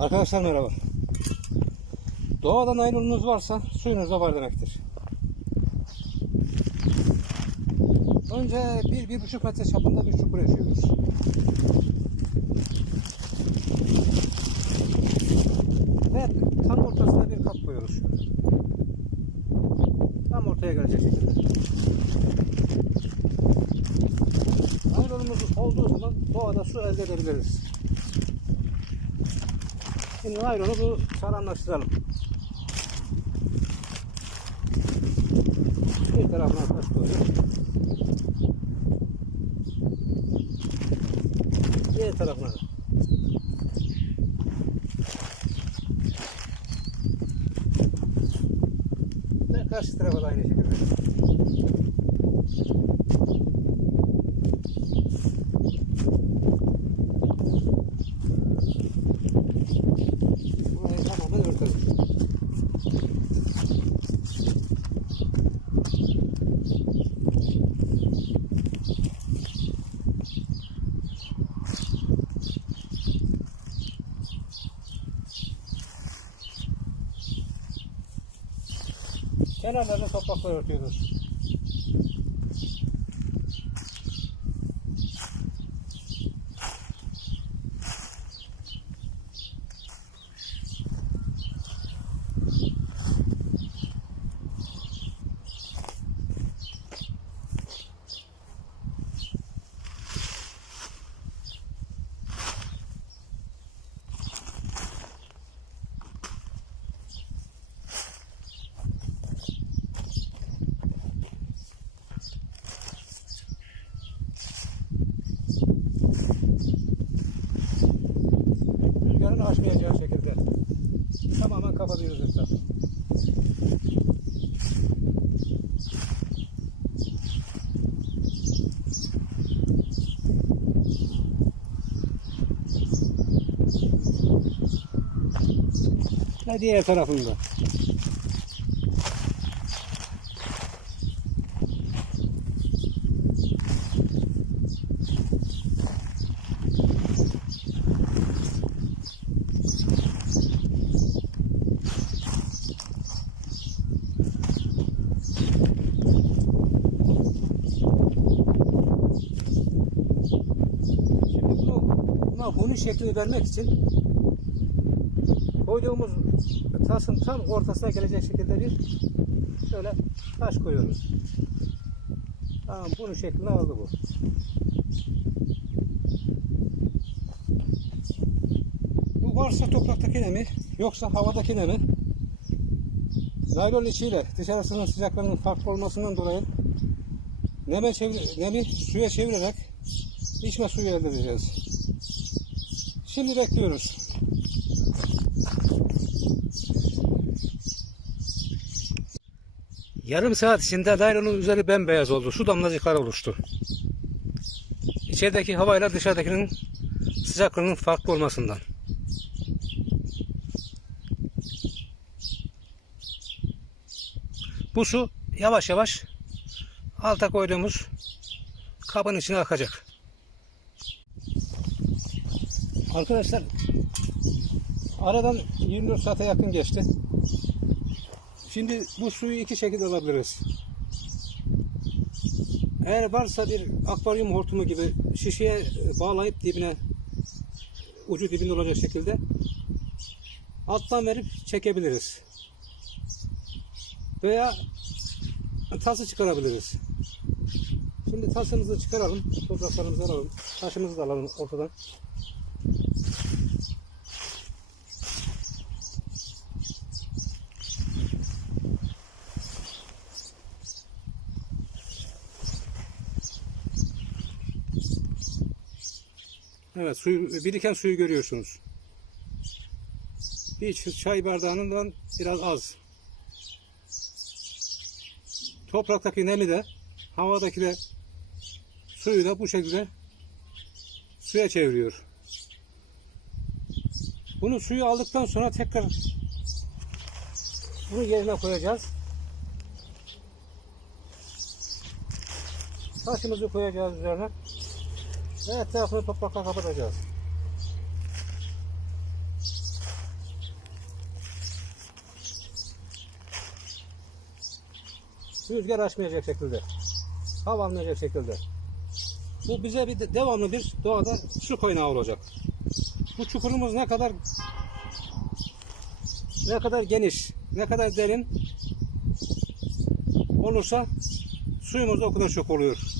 Arkadaşlar merhaba. Doğada naylonunuz varsa suyunuz da var demektir. Önce bir, bir buçuk metre çapında bir çukur yaşıyoruz. Ve tam ortasına bir kap koyuyoruz. Tam ortaya gelecek şekilde. Naylonumuz olduğu zaman doğada su elde edebiliriz. Şimdi naylonu bu sağlamlaştıralım. Bir tarafına taş koyuyoruz. Diğer tarafına da. Ve karşı tarafa da aynı şekilde. En annenin toprakla örtüyoruz. Ve diğer tarafında. Şimdi şeklini vermek için koyduğumuz tasın tam ortasına gelecek şekilde bir şöyle taş koyuyoruz. Tamam bunun şeklini aldı bu. Bu varsa topraktaki nemi yoksa havadaki nemi naylon içiyle dışarısının sıcaklığının farklı olmasından dolayı neme çevir, nemi suya çevirerek içme suyu elde edeceğiz. Şimdi bekliyoruz. Yarım saat içinde naylonun üzeri bembeyaz oldu. Su damlacıkları oluştu. İçerideki havayla dışarıdakinin sıcaklığının farklı olmasından. Bu su yavaş yavaş alta koyduğumuz kabın içine akacak. Arkadaşlar aradan 24 saate yakın geçti. Şimdi bu suyu iki şekilde alabiliriz. Eğer varsa bir akvaryum hortumu gibi şişeye bağlayıp dibine ucu dibinde olacak şekilde alttan verip çekebiliriz. Veya tası çıkarabiliriz. Şimdi tasımızı çıkaralım. Topraklarımızı alalım. Taşımızı da alalım ortadan. Evet, suyu, biriken suyu görüyorsunuz. Bir çay bardağından biraz az. Topraktaki nemi de, havadaki de suyu da bu şekilde suya çeviriyor. Bunu suyu aldıktan sonra tekrar bunu yerine koyacağız. Taşımızı koyacağız üzerine. Evet, tarafını toprakla kapatacağız. Rüzgar açmayacak şekilde. Hava almayacak şekilde. Bu bize bir devamlı bir doğada su kaynağı olacak. Bu çukurumuz ne kadar ne kadar geniş, ne kadar derin olursa suyumuz o kadar çok oluyor.